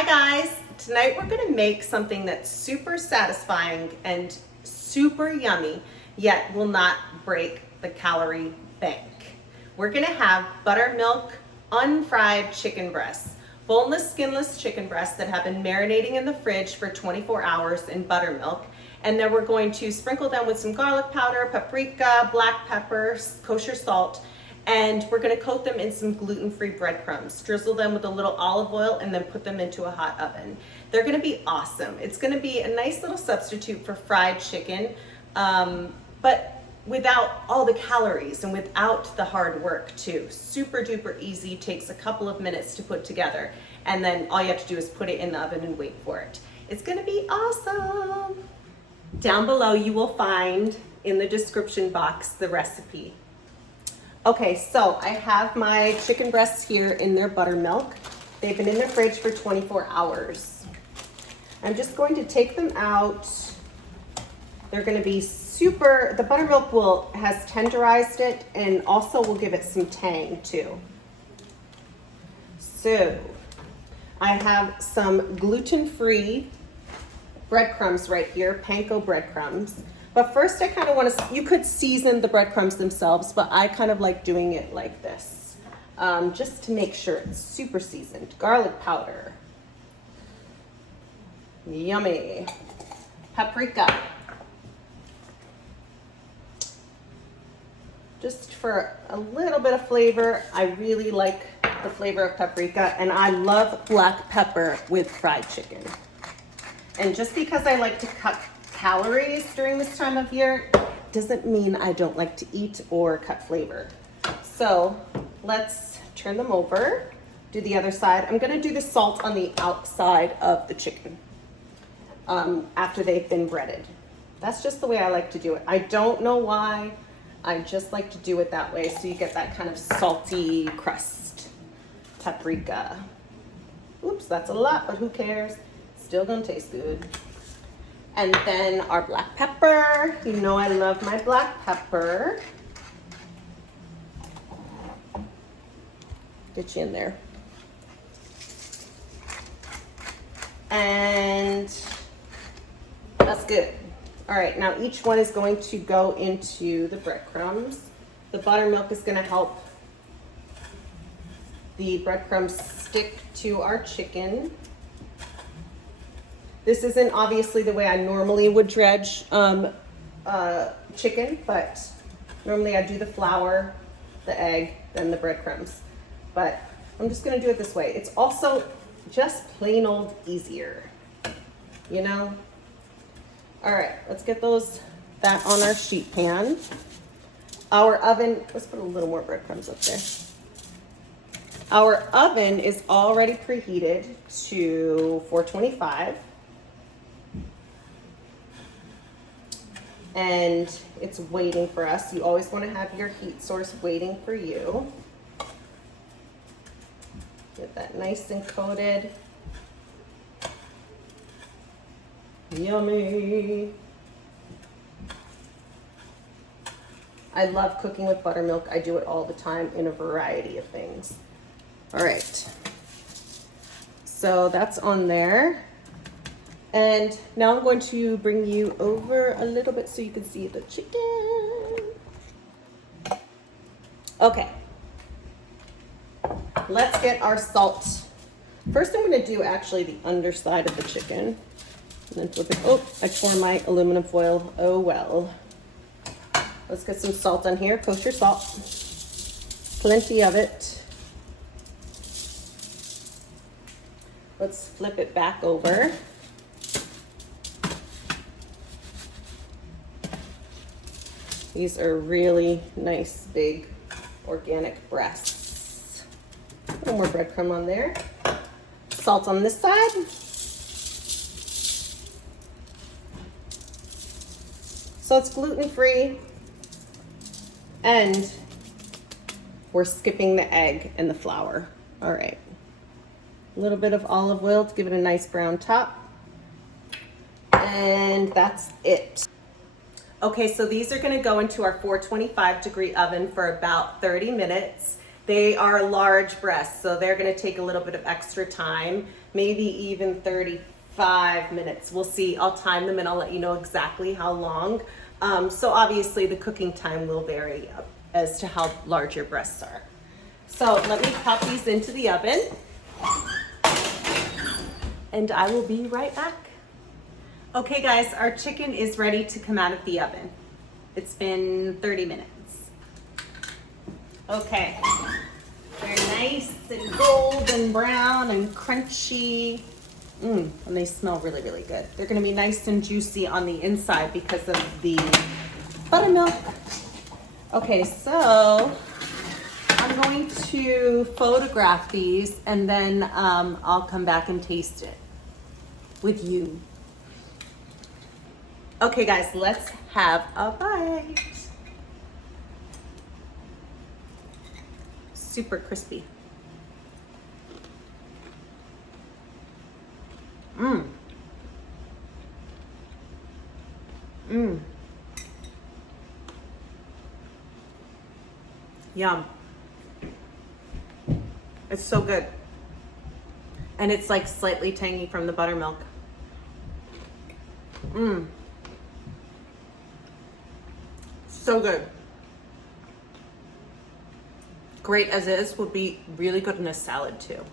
Hi guys, tonight we're gonna make something that's super satisfying and super yummy, yet will not break the calorie bank. We're gonna have buttermilk unfried chicken breasts, boneless, skinless chicken breasts that have been marinating in the fridge for 24 hours in buttermilk. And then we're going to sprinkle them with some garlic powder, paprika, black pepper, kosher salt, and we're gonna coat them in some gluten-free breadcrumbs, drizzle them with a little olive oil, and then put them into a hot oven. They're gonna be awesome. It's gonna be a nice little substitute for fried chicken, but without all the calories and without the hard work too. Super duper easy, takes a couple of minutes to put together, and then all you have to do is put it in the oven and wait for it. It's gonna be awesome. Down below you will find in the description box the recipe. Okay, so I have my chicken breasts here in their buttermilk. They've been in the fridge for 24 hours. I'm just going to take them out. They're gonna be super, the buttermilk has tenderized it and also will give it some tang too. So, I have some gluten-free breadcrumbs right here, panko breadcrumbs. But first I kind of want to, you could season the breadcrumbs themselves, but I kind of like doing it like this, just to make sure it's super seasoned. Garlic powder. Yummy. Paprika. Just for a little bit of flavor. I really like the flavor of paprika, and I love black pepper with fried chicken. And just because I like to cut calories during this time of year doesn't mean I don't like to eat or cut flavor. So let's turn them over, do the other side. I'm gonna do the salt on the outside of the chicken after they've been breaded. That's just the way I like to do it. I don't know why, I just like to do it that way so you get that kind of salty crust. Paprika. Oops, that's a lot, but who cares? Still gonna taste good. And then our black pepper. You know I love my black pepper. Get you in there. And that's good. All right, now each one is going to go into the breadcrumbs. The buttermilk is gonna help the breadcrumbs stick to our chicken. This isn't obviously the way I normally would dredge chicken, but normally I do the flour, the egg, then the breadcrumbs. But I'm just gonna do it this way. It's also just plain old easier, you know? All right, let's get that on our sheet pan. Our oven, let's put a little more breadcrumbs up there. Our oven is already preheated to 425. And it's waiting for us. You always want to have your heat source waiting for you. Get that nice and coated. Yummy. I love cooking with buttermilk. I do it all the time in a variety of things. All right. So that's on there. And now I'm going to bring you over a little bit so you can see the chicken. Okay. Let's get our salt. First I'm going to do actually the underside of the chicken. And then flip it. Oh, I tore my aluminum foil. Oh well. Let's get some salt on here. Kosher salt. Plenty of it. Let's flip it back over. These are really nice, big, organic breasts. A little more breadcrumb on there. Salt on this side. So it's gluten-free. And we're skipping the egg and the flour. All right. A little bit of olive oil to give it a nice brown top. And that's it. Okay, so these are gonna go into our 425 degree oven for about 30 minutes. They are large breasts, so they're gonna take a little bit of extra time, maybe even 35 minutes. We'll see. I'll time them and I'll let you know exactly how long. So obviously the cooking time will vary as to how large your breasts are. So let me pop these into the oven and I will be right back. Okay guys, our chicken is ready to come out of the oven. It's been 30 minutes. Okay, they're nice and golden brown and crunchy. And they smell really, really good. They're gonna be nice and juicy on the inside because of the buttermilk. Okay, so I'm going to photograph these and then I'll come back and taste it with you. Okay guys, let's have a bite. Super crispy. Yum. It's so good. And it's like slightly tangy from the buttermilk. So good. Great as is, would be really good in a salad too.